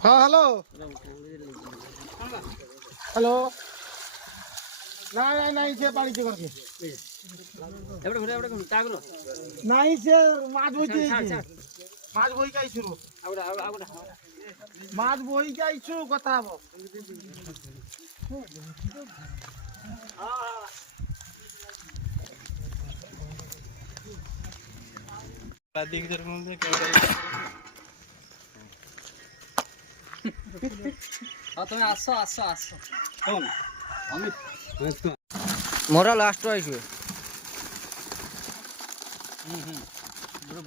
हाँ hello hello नहीं नहीं से पानी से करके नहीं से माछ বইতে মাছ বই কাই শুরু মাছ বই কাই শুরু কথা হবো তুমি আসো আসো আসো আমি মোরা লাস্ট আইছো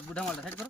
বুড়া মালটা সাইড করো